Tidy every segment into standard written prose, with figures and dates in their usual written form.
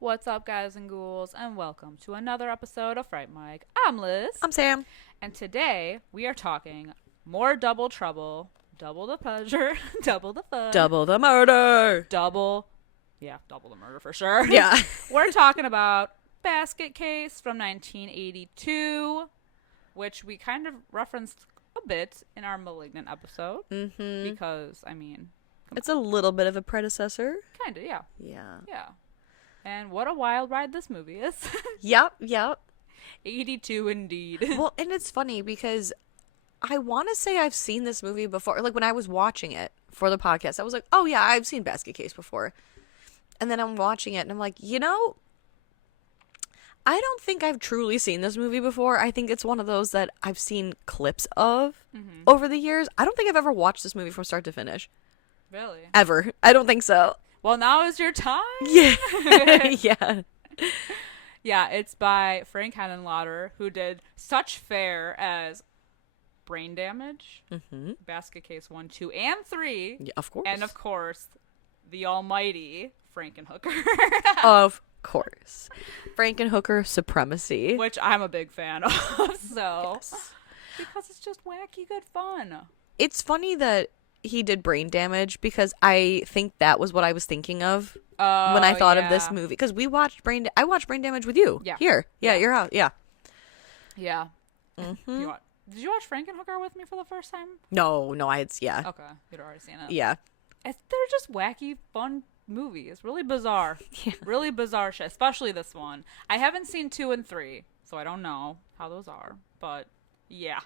What's up, guys and ghouls, and welcome to another episode of Fright Mic. I'm Liz. I'm Sam. And today we are talking more double trouble, double the pleasure, double the fun, Double the murder. double the murder for sure. Yeah. We're talking about Basket Case from 1982, which we kind of referenced a bit in our Malignant episode. Mm-hmm. Because, I mean, It's a little bit of a predecessor. kind of, yeah. Yeah. Yeah. And what a wild ride this movie is. Yep. 82 indeed. Well, and it's funny because I want to say I've seen this movie before. Like, when I was watching it for the podcast, I was like, oh, yeah, I've seen Basket Case before. And then I'm watching it, and I'm like, I don't think I've truly seen this movie before. I think it's one of those that I've seen clips of over the years. I don't think I've ever watched this movie from start to finish. Really? Ever. I don't think so. Well, now is your time. Yeah. Yeah. Yeah, it's by Frank Henenlotter, who did such fare as Brain Damage, Basket Case 1, 2, and 3. Yeah, of course. And, of course, the almighty Frankenhooker. Of course. Frankenhooker supremacy. Which I'm a big fan of, so. Yes. Because it's just wacky good fun. It's funny that he did Brain Damage because I think that was what I was thinking of when I thought of this movie. Because I watched Brain Damage with you. Yeah. Here. Yeah, your house. Yeah. Yeah. Mm-hmm. Did you watch Frankenhooker with me for the first time? No, yeah. Okay, you'd already seen it. Yeah. They're just wacky, fun movies. Really bizarre. Yeah. Really bizarre shit, especially this one. I haven't seen 2 and 3, so I don't know how those are, but yeah.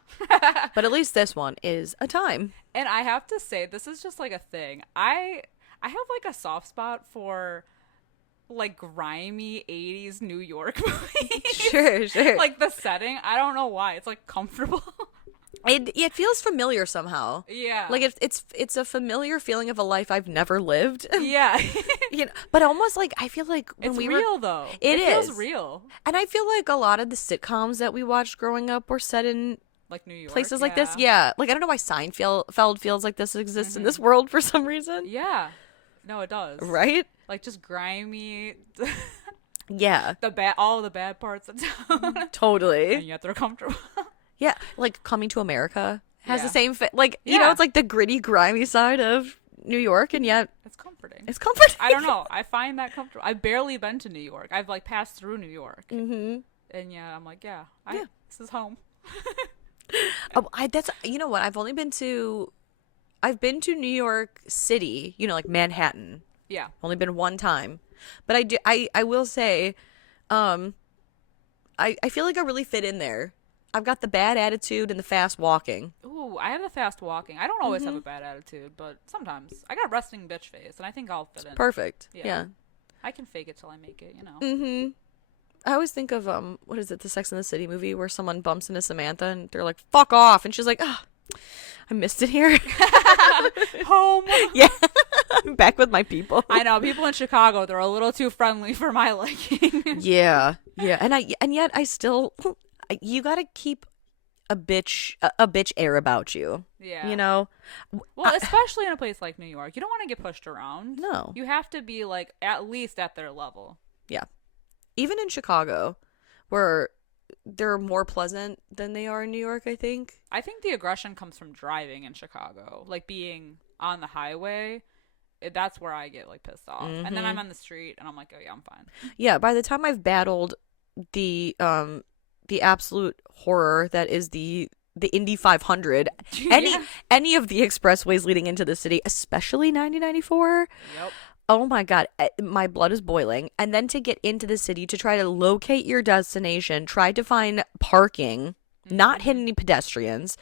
But at least this one is a time. And I have to say, this is just like a thing. I have like a soft spot for like grimy 80s New York movies. Sure. Like the setting, I don't know why. It's like comfortable. It feels familiar somehow. Yeah. Like it's a familiar feeling of a life I've never lived. Yeah. But almost like I feel like when It's we real were, though. It feels is real. And I feel like a lot of the sitcoms that we watched growing up were set in Like New York. places like this. Yeah. Like I don't know why Seinfeld feels like this exists in this world for some reason. Yeah. No, it does. Right? Like just grimy. Yeah. All the bad parts of town. Totally. And yet they're comfortable. Yeah. Like Coming to America has Yeah. the same like Yeah. it's like the gritty, grimy side of New York, and yet It's comforting. it's comforting. I don't know. I find that comfortable. I've barely been to New York. I've like passed through New York. Mm-hmm. And yeah, I'm like, yeah. This is home. Oh, that's what I've been to New York City, like Manhattan. Yeah. Only been one time, but I will say, I feel like I really fit in there. I've got the bad attitude and the fast walking. Ooh, I have the fast walking. I don't always have a bad attitude, but sometimes I got resting bitch face, and I think I'll fit in. Perfect. Yeah. I can fake it till I make it. Mm-hmm. I always think of what is it, the Sex and the City movie where someone bumps into Samantha and they're like, "Fuck off," and she's like, "Ah, I missed it here." Home. Yeah. I'm back with my people. I know people in Chicago, they're a little too friendly for my liking. Yeah. And yet I still, you gotta keep a bitch air about you. Yeah. Well, especially in a place like New York, you don't want to get pushed around. No. You have to be like at least at their level. Yeah. Even in Chicago, where they're more pleasant than they are in New York, I think. I think the aggression comes from driving in Chicago, like being on the highway. That's where I get like pissed off, and then I'm on the street, and I'm like, oh yeah, I'm fine. Yeah, by the time I've battled the absolute horror that is the Indy 500, any of the expressways leading into the city, especially 9094. Yep. Oh my God, my blood is boiling. And then to get into the city, to try to locate your destination, try to find parking, not hit any pedestrians.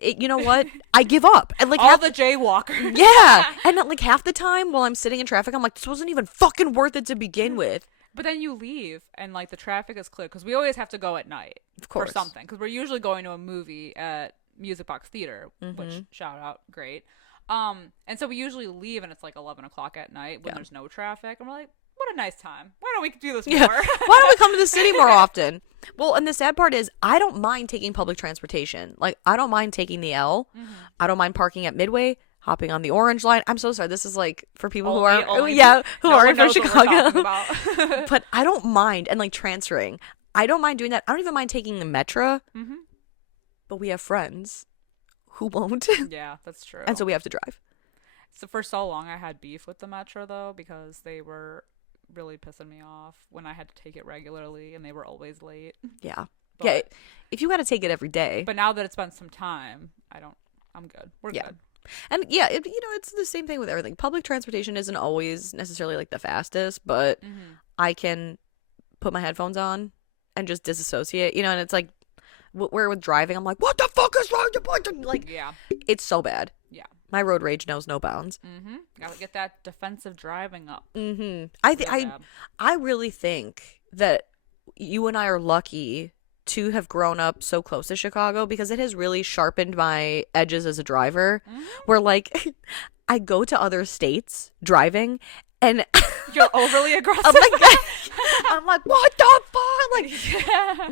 You know what? I give up. And like all the jaywalkers. Yeah. And like half the time while I'm sitting in traffic, I'm like, this wasn't even fucking worth it to begin with. But then you leave and like the traffic is clear because we always have to go at night for something because we're usually going to a movie at Music Box Theater, which shout out, great. And so we usually leave and it's like 11 o'clock at night when there's no traffic, and we're like, what a nice time. Why don't we do this more? Why don't we come to the city more often? Well, and the sad part is I don't mind taking public transportation. Like, I don't mind taking the L. I don't mind parking at Midway, hopping on the Orange Line. I'm so sorry. This is like for people who aren't from Chicago. But I don't mind, and like transferring. I don't mind doing that. I don't even mind taking the Metro. But we have friends who won't. Yeah, that's true. And so we have to drive. So for so long I had beef with the Metro though because they were really pissing me off when I had to take it regularly and they were always late. Yeah. Yeah. If you got to take it every day. But now that it's been some time, I'm good. We're good. And yeah, it's the same thing with everything. Public transportation isn't always necessarily like the fastest, but I can put my headphones on and just disassociate, and it's like where with driving, I'm like, what the fuck is wrong? Like, it's so bad. Yeah. My road rage knows no bounds. Gotta get that defensive driving up. I really think that you and I are lucky to have grown up so close to Chicago because it has really sharpened my edges as a driver. Where like I go to other states driving and you're overly aggressive. I'm like, what the fuck? Like,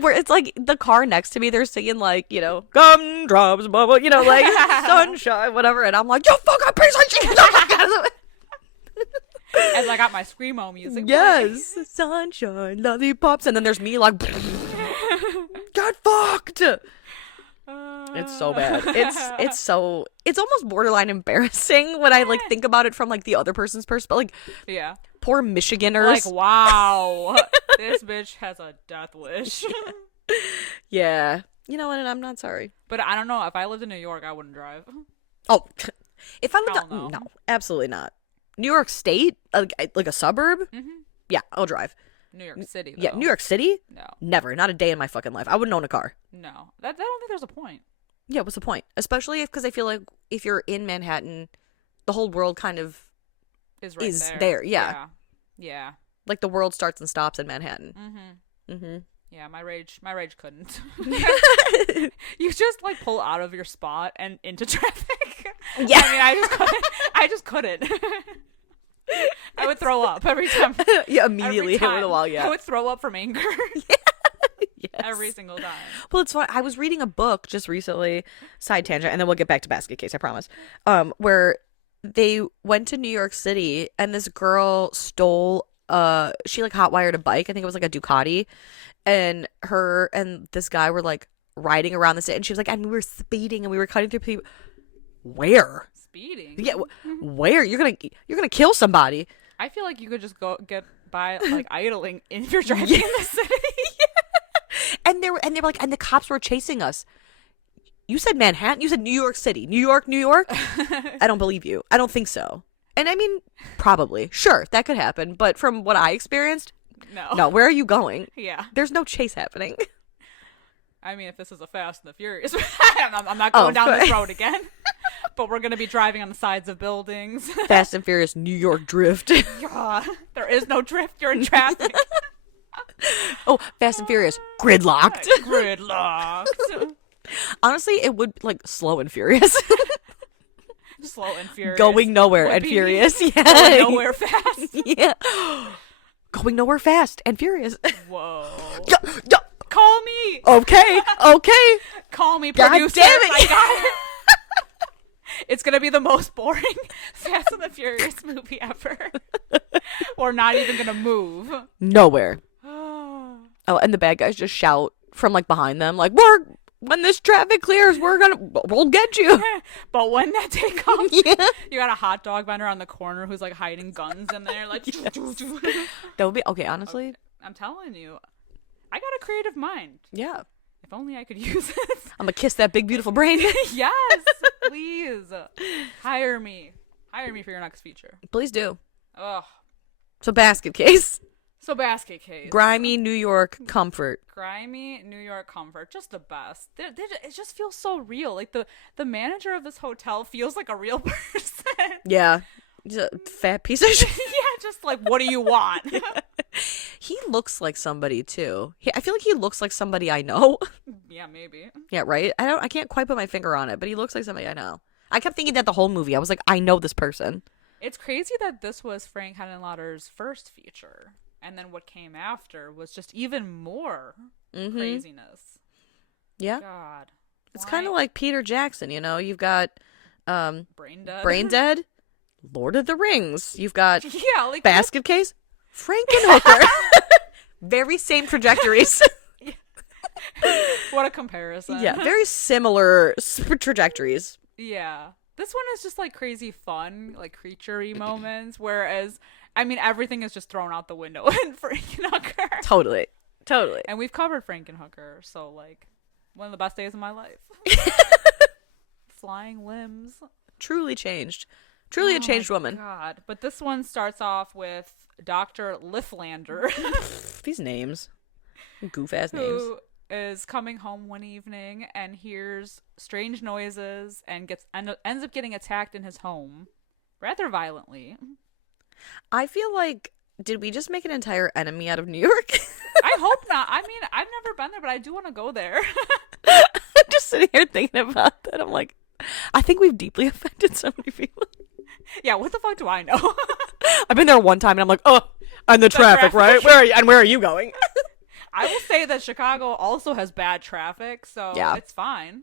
where it's like the car next to me, they're singing like, gumdrops, bubble, like sunshine, whatever, and I'm like, you fucking piece of shit. As I got my screamo music. Yes, sunshine, lollipops, and then there's me like, get fucked. It's so bad. It's almost borderline embarrassing when I like think about it from like the other person's perspective. Like, poor Michiganers. Like, wow, this bitch has a death wish. Yeah, and I'm not sorry. But I don't know. If I lived in New York, I wouldn't drive. Oh, if I lived, no, absolutely not. New York State, like a suburb. Yeah, I'll drive. New York City, though. Yeah, New York City? No. Never. Not a day in my fucking life. I wouldn't own a car. No. I don't think there's a point. Yeah, what's the point? Especially because I feel like if you're in Manhattan, the whole world kind of is there. Yeah. Yeah. Like the world starts and stops in Manhattan. Yeah, my rage couldn't. You just like pull out of your spot and into traffic. Yeah. I mean, I just couldn't. I would throw up every time. Yeah, immediately hit with a wall. Yeah, I would throw up from anger. Yes. Every single time. Well, it's fun. I was reading a book just recently, side tangent, and then we'll get back to Basket Case, I promise. Where they went to New York City and this girl stole she like hotwired a bike. I think it was like a Ducati, and her and this guy were like riding around the city, and she was like, and we were speeding and we were cutting through people. Where? Speeding? Yeah, where? You're gonna kill somebody. I feel like you could just go get by like idling if you're driving in the city. And they were like, and the cops were chasing us. You said Manhattan. You said New York City. New York. I don't believe you. I don't think so. And I mean, probably. Sure, that could happen. But from what I experienced, no. Where are you going? Yeah. There's no chase happening. I mean, if this is a Fast and the Furious, I'm not going down this road again. But we're going to be driving on the sides of buildings. Fast and Furious New York drift. Yeah, there is no drift. You're in traffic. Oh, Fast and Furious gridlocked. Honestly, it would like Slow and Furious. Slow and furious. Going nowhere and furious. Yeah. Going nowhere fast. Yeah. Going nowhere fast and furious. Whoa. Call me. Okay. Call me, producer. God damn it. I got it. It's going to be the most boring Fast and the Furious movie ever. We're not even going to move. Nowhere. Oh, and the bad guys just shout from like behind them, like, when this traffic clears, we'll get you. But when that day comes, yeah. You got a hot dog vendor on the corner who's like hiding guns in there, like. Yes. That would be okay. Honestly, okay. I'm telling you, I got a creative mind. Yeah. If only I could use it. I'm gonna kiss that big beautiful brain. Yes, please hire me. Hire me for your next feature. Please do. Ugh. So Basket Case. Grimy New York comfort. Grimy New York comfort. Just the best. It just feels so real. Like the manager of this hotel feels like a real person. Yeah. He's a fat piece of shit. Yeah, just like, what do you want? He looks like somebody too. I feel like he looks like somebody I know. Yeah, maybe. Yeah, right? I can't quite put my finger on it, but he looks like somebody I know. I kept thinking that the whole movie. I was like, I know this person. It's crazy that this was Frank Henenlotter's first feature, and then what came after was just even more craziness. Yeah. God. It's kind of like Peter Jackson, you know? You've got Brain Dead. Lord of the Rings. You've got like Basket Case, Frank Henenlotter. Very same trajectories. What a comparison. Yeah, very similar trajectories. Yeah. This one is just like crazy fun, like creature-y moments, whereas, I mean, everything is just thrown out the window in Frankenhooker. Totally. And we've covered Frankenhooker, so like, one of the best days of my life. Flying limbs. Truly changed. Truly a changed woman. God. But this one starts off with Dr. Lifflander. These names. Goof-ass names. Who is coming home one evening and hears strange noises and ends up getting attacked in his home rather violently. I feel like, did we just make an entire enemy out of New York? I hope not. I mean, I've never been there, but I do want to go there. I'm just sitting here thinking about that. I'm like, I think we've deeply offended so many people. Yeah, what the fuck do I know? I've been there one time and I'm like, oh, and the traffic, right? Where are you going? I will say that Chicago also has bad traffic, so it's fine.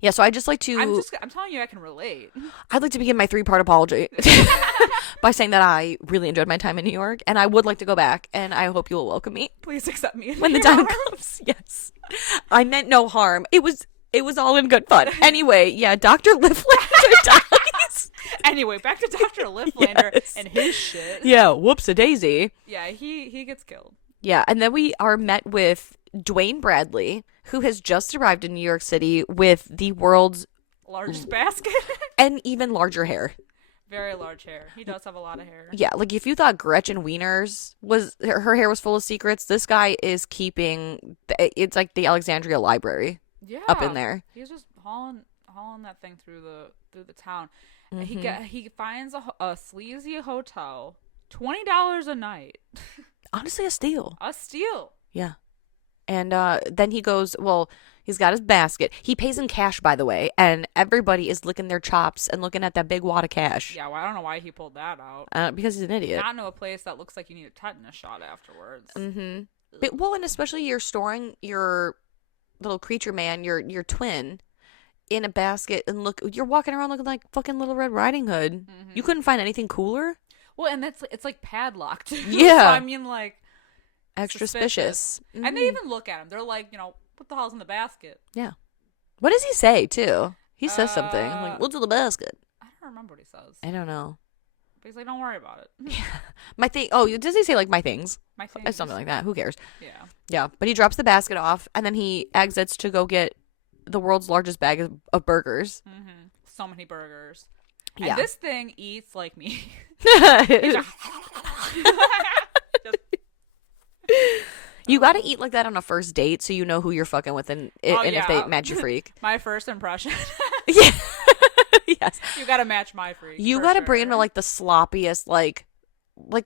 Yeah, so I just like to... I'm telling you, I can relate. I'd like to begin my 3-part apology by saying that I really enjoyed my time in New York, and I would like to go back, and I hope you will welcome me. Please accept me when the time comes. Yes. I meant no harm. It was all in good fun. Anyway, yeah, Dr. Lifflander dies. Anyway, back to Dr. Lifflander and his shit. Yeah, whoops-a-daisy. Yeah, he gets killed. Yeah, and then we are met with Dwayne Bradley, who has just arrived in New York City with the world's largest basket and even larger hair. Very large hair. He does have a lot of hair. Yeah, like if you thought Gretchen Wieners her hair was full of secrets, this guy is keeping it's like the Alexandria Library. Yeah, up in there. He's just hauling that thing through the town. Mm-hmm. He finds a sleazy hotel, $20 a night. Honestly, a steal. Yeah. And then he goes, well, he's got his basket. He pays in cash, by the way, and everybody is licking their chops and looking at that big wad of cash. Yeah, well, I don't know why he pulled that out. Because he's an idiot. Not into a place that looks like you need a tetanus shot afterwards. Mm-hmm. But, well, and especially you're storing your little creature man, your twin, in a basket, and you're walking around looking like fucking Little Red Riding Hood. Mm-hmm. You couldn't find anything cooler? Well, and it's like padlocked. Yeah. So, I mean, like, extra suspicious. Mm-hmm. And they even look at him. They're like, what the hell's in the basket? Yeah. What does he say, too? He says something. I'm like, what's in the basket? I don't remember what he says. I don't know. But he's like, don't worry about it. Yeah. My thing. Oh, does he say, like, my things? My things. Something like that. Who cares? Yeah. Yeah. But he drops the basket off, and then he exits to go get the world's largest bag of burgers. Mm-hmm. So many burgers. Yeah. And this thing eats like me. You gotta eat like that on a first date so you know who you're fucking with and if they match your freak. My first impression. Yeah. Yes. You gotta match my freak. You gotta bring him to like the sloppiest like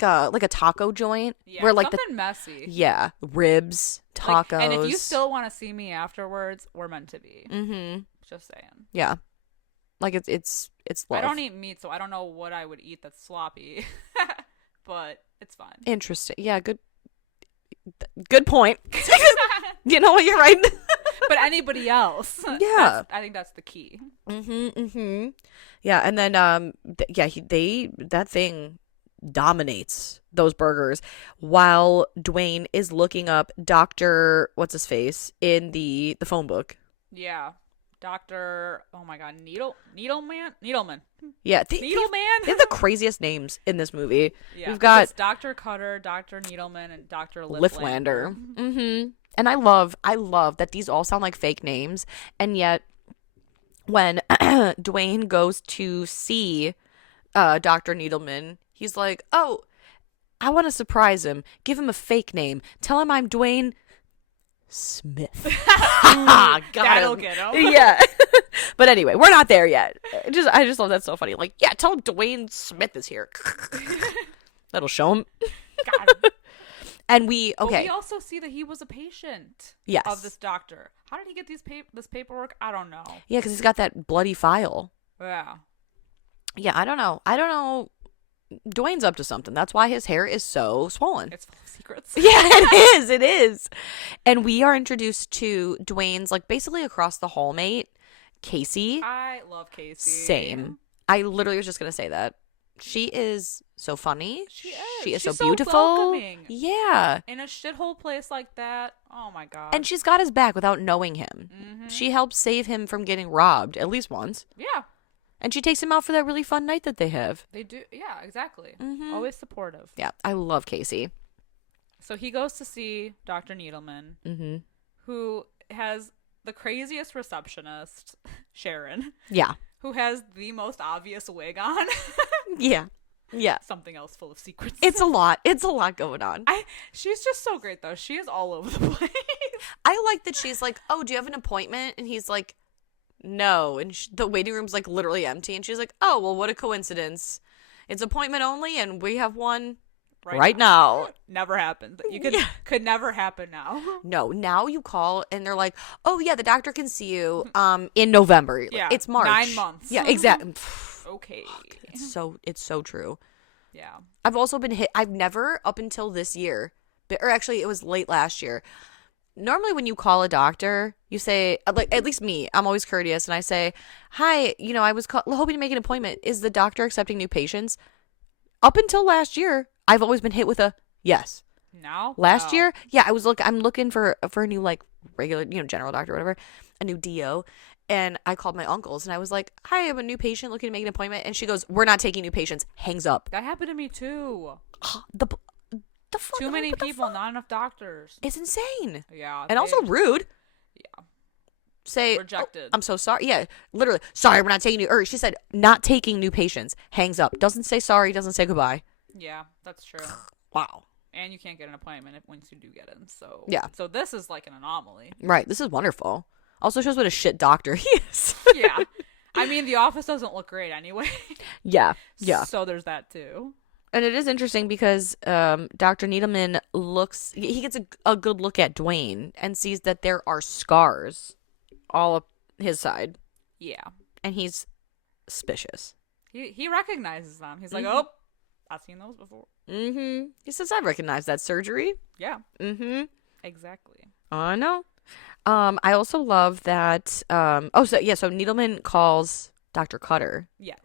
a taco joint. Yeah, where like something messy. Yeah. Ribs, tacos. Like, and if you still want to see me afterwards, we're meant to be. Mm-hmm. Just saying. Yeah. Like it's love. I don't eat meat, so I don't know what I would eat that's sloppy. But it's fine. Interesting. Yeah, good point. You know what, you're right. But anybody else. Yeah. I think that's the key. Mm-hmm. Mm-hmm. Yeah, and then that thing dominates those burgers while Dwayne is looking up Dr. what's his face in the phone book. Yeah. Dr. Oh my God, Needleman. Yeah, Needleman. They have the craziest names in this movie. Yeah, we've got Dr. Cutter, Dr. Needleman, and Dr. Lifflander. Mm-hmm. And I love that these all sound like fake names, and yet when Dwayne goes to see Dr. Needleman, he's like, "Oh, I want to surprise him. Give him a fake name. Tell him I'm Dwayne Smith." That'll get him. Yeah. But anyway, we're not there yet. I just love that so funny. Like, yeah, tell him Dwayne Smith is here. That'll show him. Got him. And we But we also see that he was a patient of this doctor. How did he get this paperwork? I don't know. Yeah, because he's got that bloody file. Yeah. Yeah, I don't know. Dwayne's up to something. That's why his hair is so swollen. It's full of secrets. Yeah, it is. And we are introduced to Dwayne's, like, basically across the hall mate, Casey. I love Casey. Same. I literally was just going to say that. She is so funny. She is She's so beautiful. Welcoming. Yeah. In a shithole place like that. Oh my God. And she's got his back without knowing him. Mm-hmm. She helped save him from getting robbed at least once. Yeah. And she takes him out for that really fun night that they have. They do. Yeah, exactly. Mm-hmm. Always supportive. Yeah, I love Casey. So he goes to see Dr. Needleman, who has the craziest receptionist, Sharon. Yeah. Who has the most obvious wig on. Yeah. Yeah. Something else full of secrets. It's a lot. It's a lot going on. She's just so great, though. She is all over the place. I like that she's like, oh, do you have an appointment? And he's like, no. And the waiting room's like literally empty. And she's like, oh, well, what a coincidence. It's appointment only and we have one right now. Never happened. Could never happen now. No, now you call and they're like, oh, yeah, the doctor can see you in November. Yeah. It's March. 9 months. Yeah, exactly. Okay. It's so true. Yeah. I've also been hit. I've never up until this year, or actually it was late last year. Normally when you call a doctor, you say, like, at least me, I'm always courteous and I say, hi, I was hoping to make an appointment. Is the doctor accepting new patients? Up until last year, I've always been hit with a yes. No? Last year? Yeah, I'm looking for a new, like, regular, general doctor or whatever, a new DO. And I called my uncles and I was like, hi, I'm a new patient looking to make an appointment. And she goes, we're not taking new patients. Hangs up. That happened to me too. The fuck? Too many people, not enough doctors. It's insane. Yeah. And also rude. Yeah. Say, rejected. Oh, I'm so sorry. Yeah, literally. Sorry, we're not taking new. Or she said, not taking new patients. Hangs up. Doesn't say sorry. Doesn't say goodbye. Yeah, that's true. Wow. And you can't get an appointment once you do get in. So yeah. So this is like an anomaly. Right. This is wonderful. Also shows what a shit doctor he is. Yeah. I mean, the office doesn't look great anyway. Yeah. Yeah. So there's that too. And it is interesting because Dr. Needleman he gets a good look at Dwayne and sees that there are scars all up his side. Yeah. And he's suspicious. He recognizes them. He's like, oh, I've seen those before. Mm-hmm. He says, I recognize that surgery. Yeah. Mm-hmm. Exactly. I know. I also love that. So Needleman calls Dr. Cutter. Yes.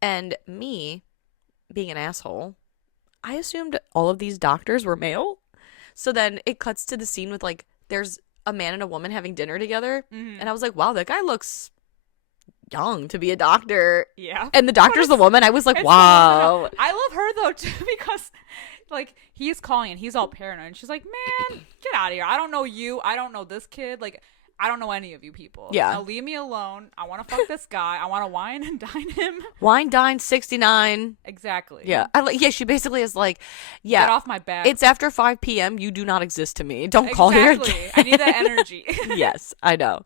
And me, being an asshole, I assumed all of these doctors were male. So then it cuts to the scene with, like, there's a man and a woman having dinner together. Mm-hmm. And I was like, wow, that guy looks young to be a doctor. Yeah. And the doctor's the woman. I was like, wow. I love her, though, too, because, like, he's calling and he's all paranoid. And she's like, man, get out of here. I don't know you. I don't know this kid. Like, I don't know any of you people. Yeah. Now leave me alone. I want to fuck this guy. I want to wine and dine him. Wine, dine, 69. Exactly. Yeah. She basically is like, yeah. Get off my back. It's after 5 p.m. You do not exist to me. Don't call here. Exactly. I need that energy. Yes, I know.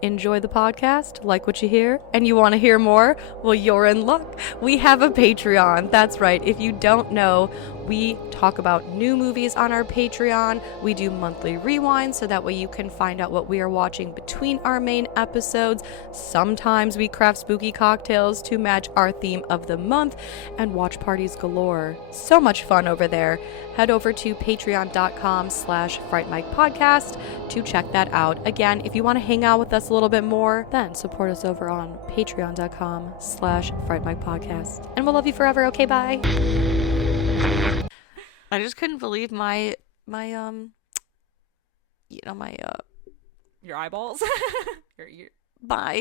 Enjoy the podcast, like what you hear, and you want to hear more? Well, you're in luck. We have a Patreon. That's right. If you don't know, we talk about new movies on our Patreon. We do monthly rewinds so that way you can find out what we are watching between our main episodes. Sometimes we craft spooky cocktails to match our theme of the month and watch parties galore. So much fun over there. Head over to patreon.com/Fright Mic podcast to check that out. Again, if you want to hang out with us a little bit more, then support us over on patreon.com/Fright Mic podcast. And we'll love you forever. Okay, bye. I just couldn't believe my your eyeballs. my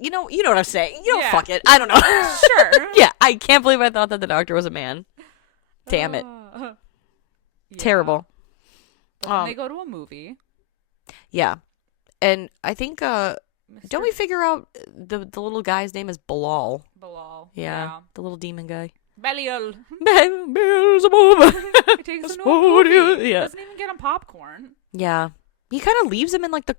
you know what I'm saying. Yeah. Fuck it. I don't know. Sure. Yeah, I can't believe I thought that the doctor was a man. Damn it. Yeah. Terrible. But then they go to a movie. Yeah. And I think don't we figure out the little guy's name is Bilal? Bilal. Yeah. The little demon guy. Belial. Beelzebub. He takes him to a movie. Yeah. Doesn't even get him popcorn. Yeah. He kind of leaves him in like the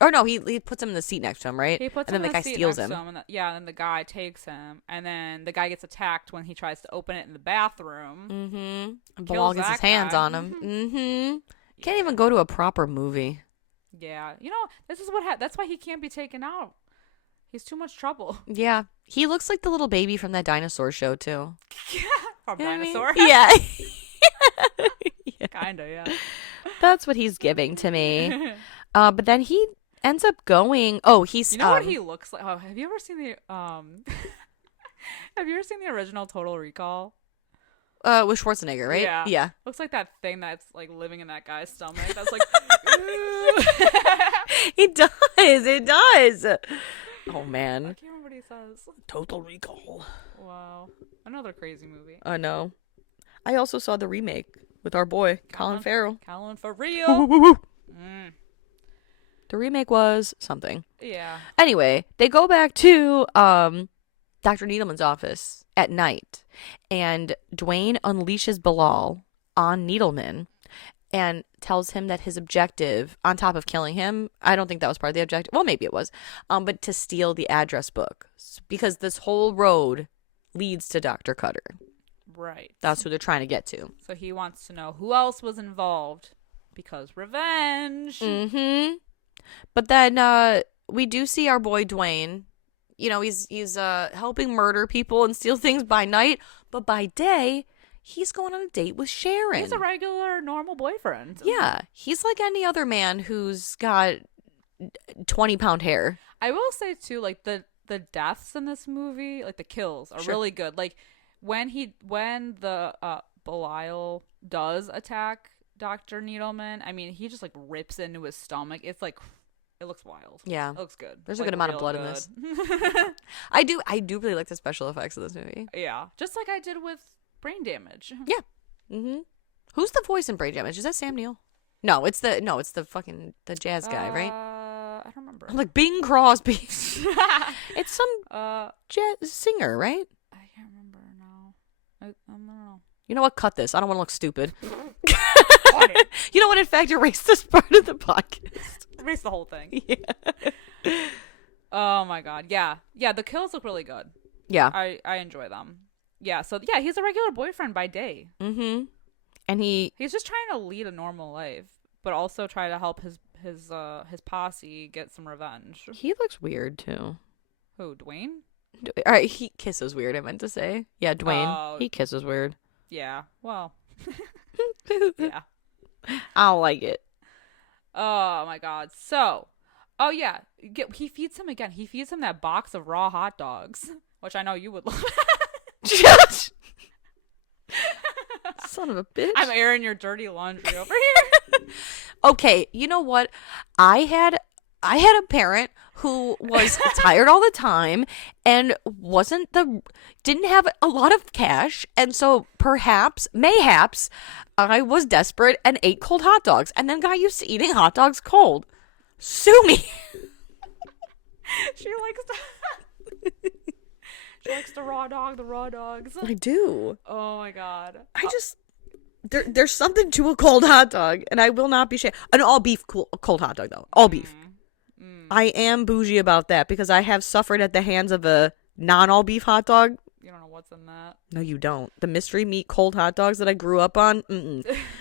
or no, he puts him in the seat next to him, right? He puts and him then in the guy seat steals next him. to him, and then the guy takes him, and then the guy gets attacked when he tries to open it in the bathroom. And Bilal gets his hands on him. Can't even go to a proper movie. Yeah, this is that's why he can't be taken out. He's too much trouble. Yeah, he looks like the little baby from that dinosaur show too. From Dinosaur. Yeah. Kinda, yeah. That's what he's giving to me. But then he ends up going. Oh, he's. You know what he looks like? Oh, have you ever seen the Have you ever seen the original Total Recall? With Schwarzenegger, right? Yeah. Yeah. Looks like that thing that's like living in that guy's stomach. That's like. It does. It does. Oh man. I can't remember what he says. Total Recall. Wow. Another crazy movie. I know. I also saw the remake with our boy Colin Farrell. Colin for real. The remake was something. Yeah. Anyway, they go back to Dr. Needleman's office at night, and Dwayne unleashes Bilal on Needleman and tells him that his objective, on top of killing him, I don't think that was part of the objective. Well, maybe it was, but to steal the address book, because this whole road leads to Dr. Cutter. Right. That's who they're trying to get to. So he wants to know who else was involved, because revenge. Mm-hmm. But then we do see our boy Dwayne. He's helping murder people and steal things by night, but by day, he's going on a date with Sharon. He's a regular, normal boyfriend. Yeah, he's like any other man who's got 20-pound hair. I will say too, like the deaths in this movie, like the kills, are really good. Like when the Belial does attack Dr. Needleman, I mean, he just like rips into his stomach. It's like, it looks wild. Yeah. It looks good. There's a good amount of blood in this. I do really like the special effects of this movie. Yeah. Just like I did with Brain Damage. Yeah. Mm-hmm. Who's the voice in Brain Damage? Is that Sam Neill? No, it's the jazz guy, right? I don't remember. I'm like Bing Crosby. It's some jazz singer, right? I can't remember now. I don't know. You know what? Cut this. I don't want to look stupid. You know what? In fact, erase this part of the podcast. Erase the whole thing. Yeah. Oh my god. Yeah. Yeah, the kills look really good. Yeah. I enjoy them. Yeah, so yeah, he's a regular boyfriend by day. Mm-hmm. And he's just trying to lead a normal life, but also try to help his posse get some revenge. He looks weird too. Who, Dwayne? All right, he kisses weird, I meant to say. Yeah, Dwayne. Oh. He kisses weird. Yeah. Well. Yeah. I don't like it. Oh my god. So, oh yeah, he feeds him again. He feeds him that box of raw hot dogs, which I know you would love. Son of a bitch. I'm airing your dirty laundry over here. Okay, you know what? I had a parent who was tired all the time and didn't have a lot of cash, and so mayhaps I was desperate and ate cold hot dogs and then got used to eating hot dogs cold. Sue me. She likes the raw dogs. I do. Oh my god. There's something to a cold hot dog, and I will not be ashamed. An all beef cold hot dog though. All beef. I am bougie about that because I have suffered at the hands of a non all beef hot dog. You don't know what's in that. No, you don't. The mystery meat cold hot dogs that I grew up on.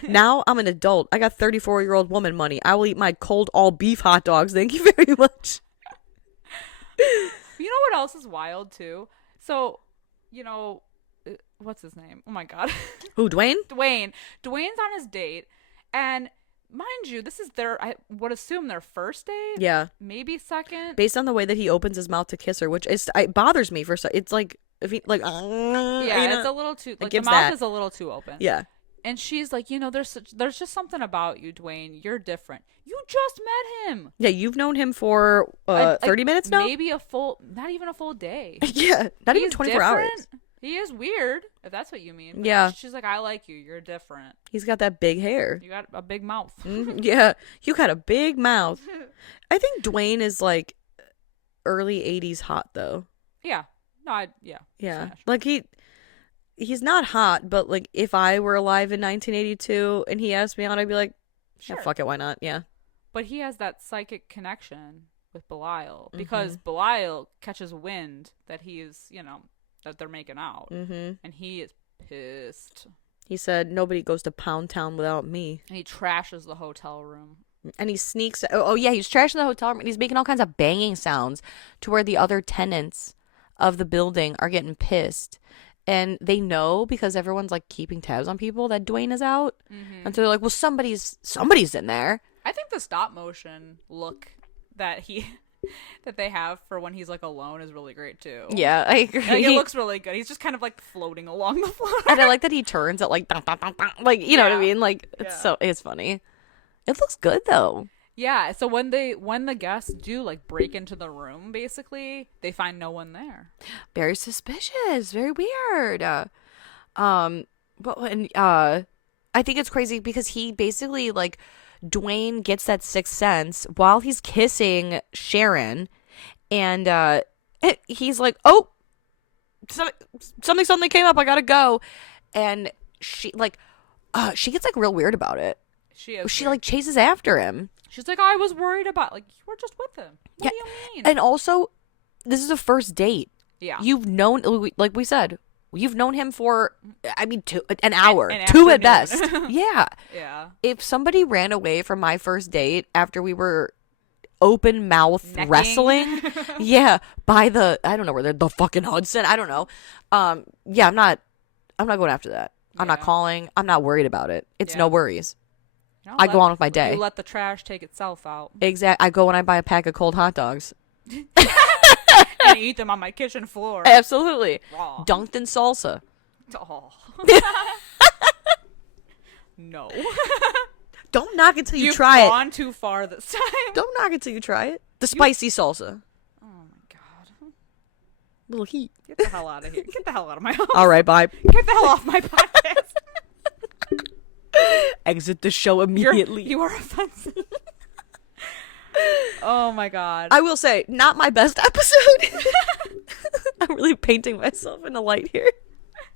Now I'm an adult. I got 34-year-old woman money. I will eat my cold all beef hot dogs. Thank you very much. You know what else is wild too? So, what's his name? Oh my god. Who, Dwayne? Dwayne's on his date, and mind you, this is I would assume their first date. Yeah. Maybe second. Based on the way that he opens his mouth to kiss her, which it bothers me it's like if he like it's a little too like the mouth is a little too open. Yeah. And she's like, there's just something about you, Dwayne. You're different. You just met him. Yeah, you've known him for 30 minutes now? Maybe not even a full day. Yeah, not even 24 hours. He is weird, if that's what you mean. But yeah. She's like, I like you. You're different. He's got that big hair. You got a big mouth. Yeah, you got a big mouth. I think Dwayne is like early 80s hot, though. Yeah. No, yeah. Yeah. Like he's not hot, but like if I were alive in 1982 and he asked me out, I'd be like, yeah, fuck it, why not? Yeah. But he has that psychic connection with Belial because Belial catches wind that he's, that they're making out. Mm-hmm. And he is pissed. He said, nobody goes to Pound Town without me. And he trashes the hotel room. And he sneaks. Oh, yeah, he's trashing the hotel room. And he's making all kinds of banging sounds to where the other tenants of the building are getting pissed. And they know because everyone's like keeping tabs on people that Dwayne is out. Mm-hmm. And so they're like, well, somebody's in there. I think the stop motion look that they have for when he's like alone is really great too. Yeah, I agree. Like, it looks really good. He's just kind of like floating along the floor. And I like that he turns at like, dun, dun, dun, dun, like, you know what I mean? Like, it's funny. It looks good though. Yeah, so when the guests do like break into the room, basically, they find no one there. Very suspicious, very weird. I think it's crazy because he basically like Dwayne gets that sixth sense while he's kissing Sharon, and he's like, "Oh, something came up. I gotta go," and she gets like real weird about it. She like chases after him. She's like, I was worried about, like, you were just with him. What do you mean? And also, this is a first date. Yeah. You've known, like we said, you've known him for, an hour. Two at best. Yeah. Yeah. If somebody ran away from my first date after we were open mouth wrestling, by I don't know where the fucking Hudson, I don't know. I'm not going after that. I'm not calling. I'm not worried about it. It's no worries. I go on with my day. You let the trash take itself out. Exactly. I go and I buy a pack of cold hot dogs. And eat them on my kitchen floor. Absolutely. Raw. Dunked in salsa. Oh. No. Don't knock it till you try it. You've gone too far this time. Don't knock it till you try it. The spicy salsa. Oh my god. Little heat. Get the hell out of here. Get the hell out of my house. All right, bye. Get the hell off my podcast. Exit the show immediately. You are offensive. Oh my god. I will say, not my best episode. I'm really painting myself in a light here.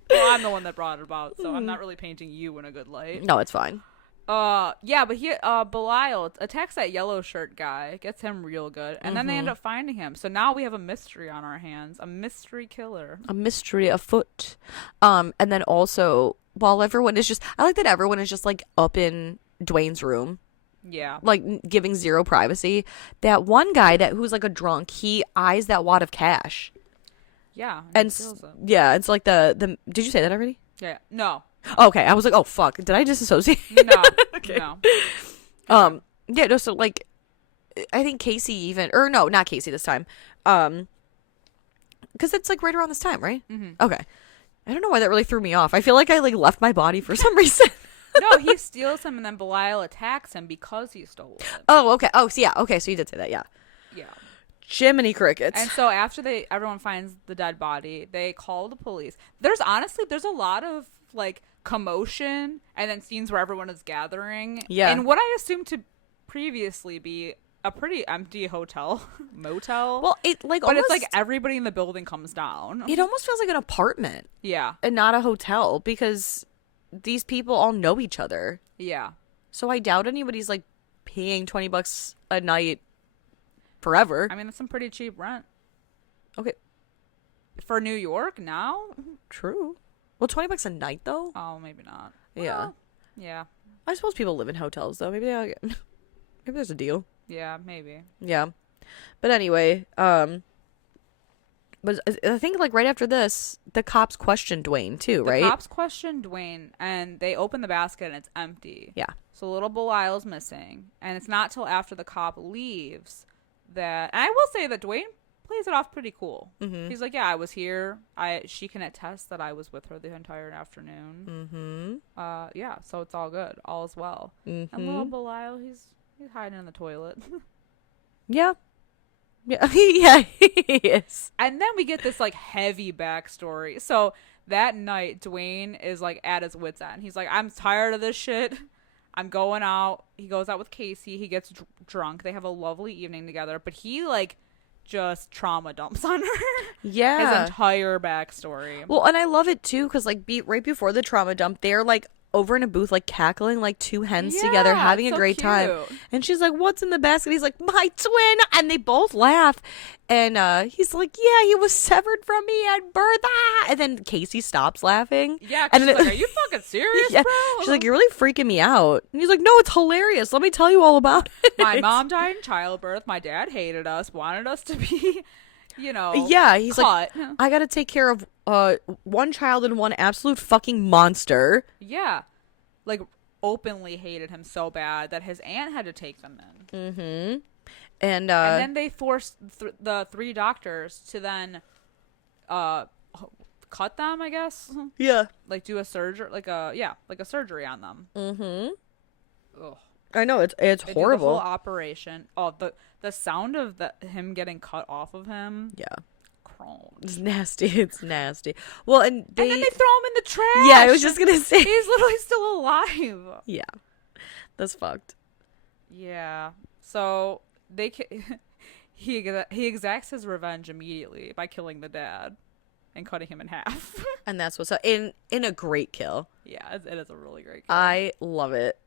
Well, I'm the one that brought it about, so I'm not really painting you in a good light. No, it's fine. But Belial attacks that yellow shirt guy, gets him real good, and then they end up finding him. So now we have a mystery on our hands, a mystery killer. A mystery afoot. And then also, while everyone is just, I like that everyone is just like up in Dwayne's room. Yeah. Like giving zero privacy. That one guy who's like a drunk, he eyes that wad of cash. Yeah. And it's like the did you say that already? Yeah. No. Okay, I was like, oh fuck, did I disassociate? No. Okay. No. Yeah, no, so like I think Casey not Casey this time. Because it's like right around this time, right? Mm-hmm. Okay. I don't know why that really threw me off. I feel like I like left my body for some reason. No, he steals him and then Belial attacks him because he stole it. Oh, okay. Oh, so yeah. Okay, so you did say that, yeah. Yeah. Jiminy crickets. And so after everyone finds the dead body, they call the police. There's a lot of like commotion and then scenes where everyone is gathering. Yeah. And what I assumed to previously be a pretty empty motel. Well, it's like everybody in the building comes down. It almost feels like an apartment. Yeah. And not a hotel because these people all know each other. Yeah. So I doubt anybody's like paying $20 a night forever. I mean, that's some pretty cheap rent. Okay. For New York now? True. Well, $20 a night though? Oh, maybe not. Yeah. Well, yeah. I suppose people live in hotels though. Maybe there's a deal. Yeah, maybe. Yeah. But anyway, but I think like right after this, the cops question Dwayne too, right? The cops question Dwayne and they open the basket and it's empty. Yeah. So little Belial's missing. And it's not till after the cop leaves that, and I will say that Dwayne plays it off pretty cool. Mm-hmm. He's like, yeah, I was here. She can attest that I was with her the entire afternoon. Mm-hmm. Yeah, so it's all good. All is well. Mm-hmm. And little Belial, he's hiding in the toilet. Yeah. Yeah. Yeah, he is. And then we get this like heavy backstory. So that night, Dwayne is like at his wit's end. He's like, I'm tired of this shit. I'm going out. He goes out with Casey. He gets drunk. They have a lovely evening together. But he like just trauma dumps on her. Yeah. His entire backstory. Well, and I love it too because like right before the trauma dump, they're like over in a booth, like cackling like two hens together, having a great time. And she's like, what's in the basket? He's like, my twin. And they both laugh. And he's like, yeah, he was severed from me at birth. Ah! And then Casey stops laughing. Yeah, and she's like, are you fucking serious, bro? She's like, you're really freaking me out. And he's like, no, it's hilarious. Let me tell you all about it. My mom died in childbirth. My dad hated us, wanted us to be, he's cut. like, I gotta take care of one child and one absolute fucking monster. Yeah, like openly hated him so bad that his aunt had to take them in. Mm-hmm. And then they forced the 3 doctors to then cut them, I guess. Yeah, like do a surgery, like a surgery on them. Mm-hmm. Ugh. I know it's horrible. The whole operation. Oh, the sound of him getting cut off of him. Yeah. Crone. It's nasty. It's nasty. Well, and then they throw him in the trash. Yeah, I was just gonna say he's literally still alive. Yeah, that's fucked. Yeah. So he exacts his revenge immediately by killing the dad and cutting him in half. And that's what's up. In a great kill. Yeah, it is a really great kill. I love it.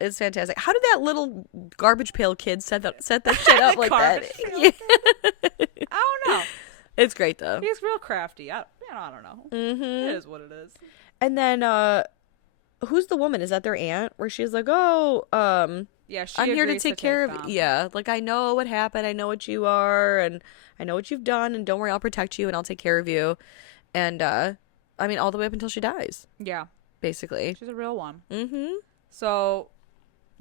It's fantastic. How did that little garbage pail kid set that shit up like that? Yeah. I don't know. It's great though. He's real crafty. I don't know. Mm-hmm. It is what it is. And then who's the woman? Is that their aunt? Where she's like, oh, yeah, I'm here to take care of you. Yeah, like I know what happened. I know what you are, and I know what you've done. And don't worry, I'll protect you and I'll take care of you. And I mean, all the way up until she dies. Yeah, basically, she's a real one. Mm-hmm. So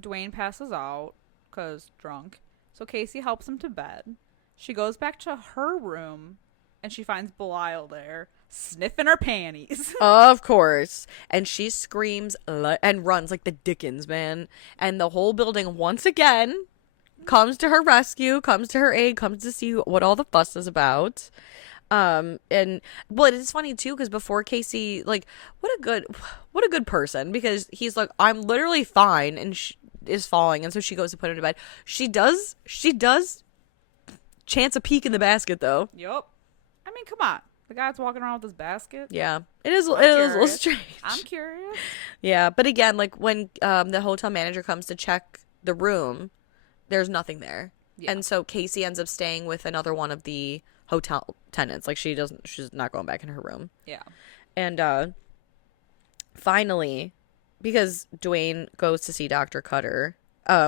Dwayne passes out because drunk. So Casey helps him to bed. She goes back to her room and she finds Belial there sniffing her panties. Of course. And she screams and runs like the Dickens, man. And the whole building once again comes to her rescue, comes to her aid, comes to see what all the fuss is about. And well, it's funny too because before Casey, like, what a good person, because he's like, I'm literally fine, and she is falling, and so she goes to put him to bed. She does chance a peek in the basket though. Yep. I mean, come on, the guy's walking around with his basket. Yeah, it is a little strange. I'm curious. Yeah, but again, like when the hotel manager comes to check the room, there's nothing there. Yeah. And so Casey ends up staying with another one of the hotel tenants. Like she's not going back in her room. Yeah. And finally, because Dwayne goes to see Dr. Cutter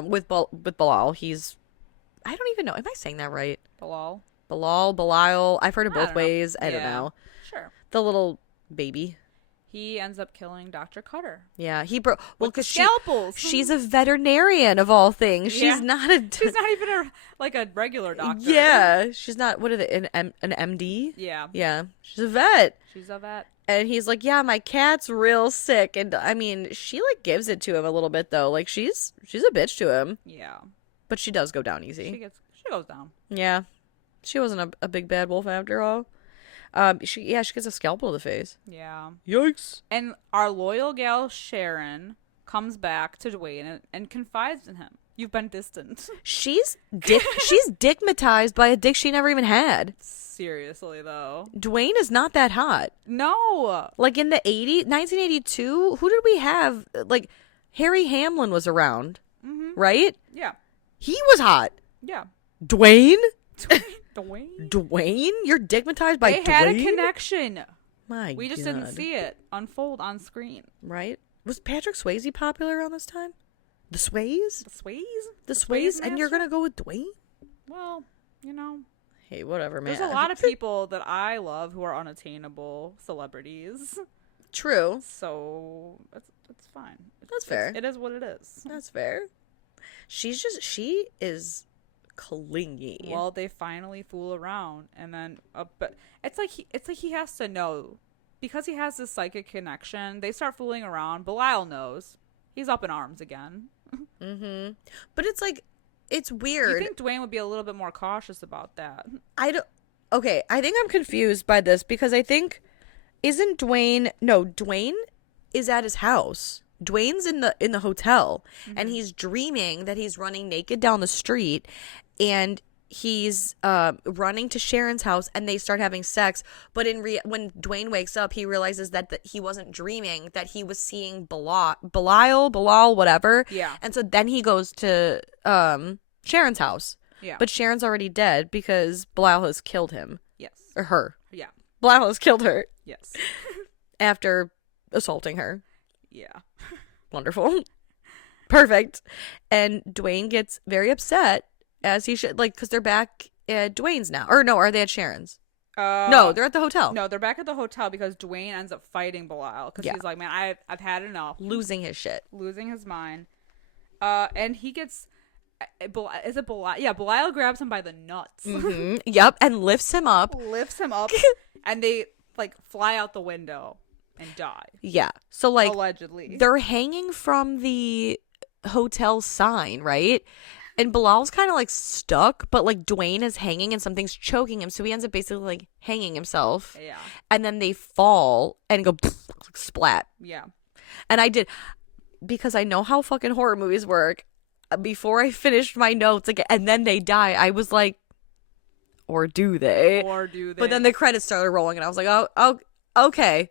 with Bilal, I don't even know. Am I saying that right? Belial. I've heard it both ways. I don't know. Sure. The little baby. He ends up killing Dr. Cutter. Yeah, because scalpels. She's a veterinarian of all things. She's not even a regular doctor. Yeah, she's not. What are they? An MD? Yeah. Yeah, she's a vet. And he's like, yeah, my cat's real sick, and I mean, she like gives it to him a little bit though. Like she's a bitch to him. Yeah. But she does go down easy. She goes down. Yeah. She wasn't a big bad wolf after all. She gets a scalpel to the face. Yeah. Yikes. And our loyal gal Sharon comes back to Dwayne and confides in him. You've been distant. She's dickmatized by a dick she never even had. Seriously, though. Dwayne is not that hot. No. Like in the 1982, who did we have? Like, Harry Hamlin was around, right? Yeah. He was hot. Yeah. Dwayne? Dwayne? You're dickmatized by Dwayne? They had a connection. We just didn't see it unfold on screen. Right? Was Patrick Swayze popular around this time? The Sways? The Sways? And you're going to go with Dwayne? Well, Hey, whatever, man. There's a lot of people that I love who are unattainable celebrities. True. So, it's fine. That's fair. It is what it is. That's fair. She is clingy. Well, they finally fool around, and then but it's like he has to know, because he has this psychic connection. They start fooling around. Belial knows. He's up in arms again. But it's like, it's weird. You think Dwayne would be a little bit more cautious about that? Okay, I think I'm confused by this, because I think Dwayne is at his house. Dwayne's in the hotel, and he's dreaming that he's running naked down the street, and he's running to Sharon's house and they start having sex. But when Dwayne wakes up, he realizes that he wasn't dreaming, that he was seeing Belial, whatever. Yeah. And so then he goes to Sharon's house. Yeah. But Sharon's already dead because Belial has killed him. Yes. Or her. Yeah. Belial has killed her. Yes. After assaulting her. Yeah. Wonderful. Perfect. And Dwayne gets very upset, as he should, like, because they're back at Dwayne's now. Or no, are they at Sharon's? No, they're at the hotel. No, they're back at the hotel because Dwayne ends up fighting Belial because he's like, man, I've had enough. Losing his shit. Losing his mind. And he gets... Is it Belial? Yeah, Belial grabs him by the nuts. Mm-hmm. Yep, and lifts him up. And they, like, fly out the window and die. Yeah. So, like... Allegedly. They're hanging from the hotel sign, right? And Bilal's kind of like stuck, but like Dwayne is hanging and something's choking him, so he ends up basically like hanging himself. Yeah. And then they fall and go splat. Yeah. And I did, because I know how fucking horror movies work. Before I finished my notes, like, and then they die, I was like, or do they? But then the credits started rolling, and I was like, oh, okay.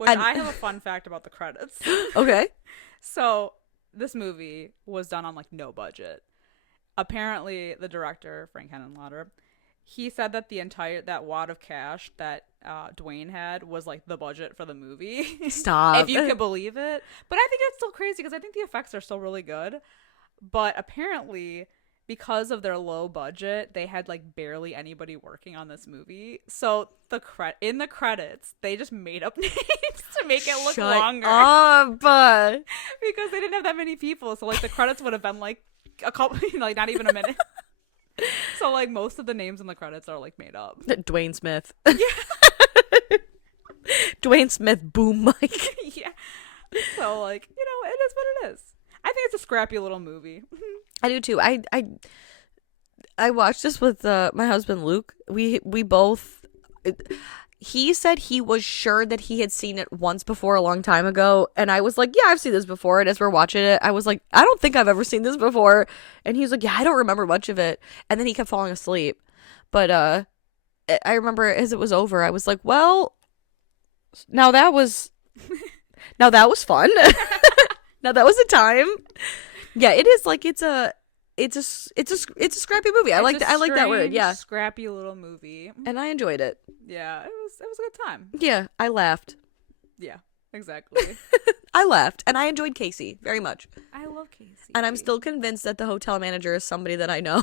I have a fun fact about the credits. Okay. So this movie was done on like no budget. Apparently, the director, Frank Henenlotter, he said that that wad of cash that Dwayne had was like the budget for the movie. Stop. If you can believe it. But I think it's still crazy because I think the effects are still really good. But apparently, because of their low budget, they had like barely anybody working on this movie. So in the credits, they just made up names to make it look longer. Up. Because they didn't have that many people. So like the credits would have been like a couple, like not even a minute. So like most of the names in the credits are like made up. Dwayne Smith. Yeah. Dwayne Smith boom mic. Yeah. So like, you know, it is what it is. I think it's a scrappy little movie. I do too. I watched this with my husband Luke. We both. He said he was sure that he had seen it once before a long time ago, and I was like, yeah, I've seen this before. And as we're watching it, I was like, I don't think I've ever seen this before. And he was like, yeah, I don't remember much of it. And then he kept falling asleep. But I remember as it was over, I was like, well, now that was fun. Now that was a time. Yeah, it is like it's a scrappy movie. I like that word. Yeah, scrappy little movie, and I enjoyed it. Yeah, it was a good time. Yeah, I laughed. Yeah, exactly. I laughed, and I enjoyed Casey very much. I love Casey, and I'm still convinced that the hotel manager is somebody that I know.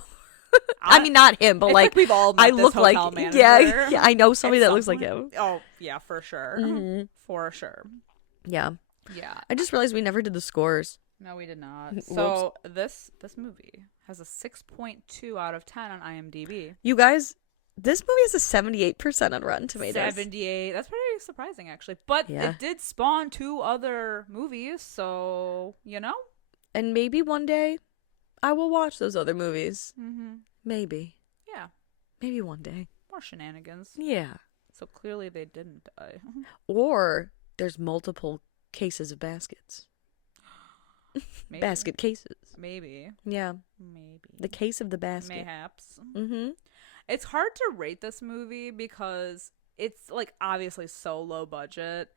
I mean, not him, but like we've all met I this look hotel like manager. Yeah, I know somebody that looks like him. Oh yeah, for sure, for sure. Yeah. Yeah. I just realized we never did the scores. No, we did not. So this movie has a 6.2 out of 10 on IMDb. You guys, this movie has a 78% on Rotten Tomatoes. 78. That's pretty surprising, actually. But it did spawn 2 other movies, so, you know. And maybe one day I will watch those other movies. Mm-hmm. Maybe. Yeah. Maybe one day. More shenanigans. Yeah. So clearly they didn't die. Or there's multiple cases of baskets. Maybe. Basket cases. Maybe. Yeah. Maybe. The case of the basket. Mayhaps. Mm-hmm. It's hard to rate this movie because it's like obviously so low budget.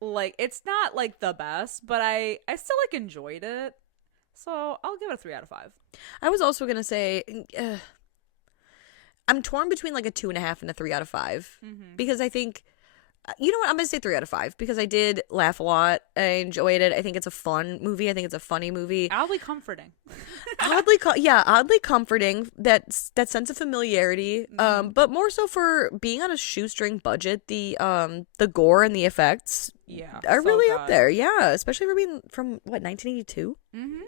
Like it's not like the best, but I still like enjoyed it. So I'll give it a 3 out of 5. I was also gonna say I'm torn between like a 2.5 and a 3 out of 5 because I think. You know what? I'm going to say 3 out of 5 because I did laugh a lot. I enjoyed it. I think it's a fun movie. I think it's a funny movie. Oddly comforting. Oddly comforting. That sense of familiarity. But more so for being on a shoestring budget. The gore and the effects are so really good. Up there. Yeah, especially for being from what 1982. Mm-hmm.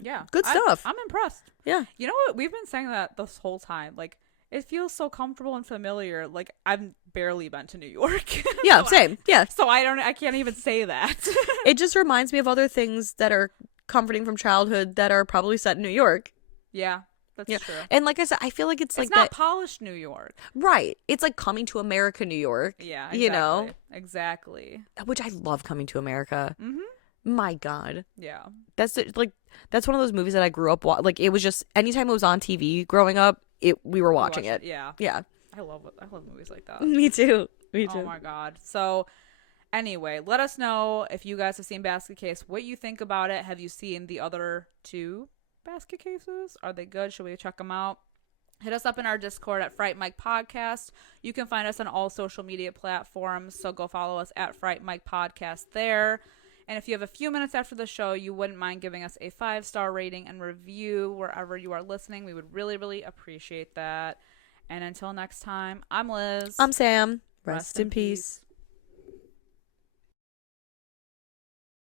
Yeah, good stuff. I'm impressed. Yeah, you know what? We've been saying that this whole time. Like. It feels so comfortable and familiar. Like I've barely been to New York. Yeah, same. Yeah. So I can't even say that. It just reminds me of other things that are comforting from childhood that are probably set in New York. Yeah, that's true. And like I said, I feel like it's like not polished New York. Right. It's like Coming to America, New York. Yeah, exactly. You know? Exactly. Which I love Coming to America. Mm-hmm. My God. Yeah. That's one of those movies that I grew up like it was just anytime it was on TV growing up, we were watching it. Yeah. Yeah. I love movies like that. Me too. Oh my God. So anyway, let us know if you guys have seen Basket Case, what you think about it. Have you seen the other 2 Basket Cases? Are they good? Should we check them out? Hit us up in our Discord at Fright Mic Podcast. You can find us on all social media platforms, so go follow us at Fright Mic Podcast there. And if you have a few minutes after the show, you wouldn't mind giving us a 5-star rating and review wherever you are listening. We would really, really appreciate that. And until next time, I'm Liz. I'm Sam. Rest in peace.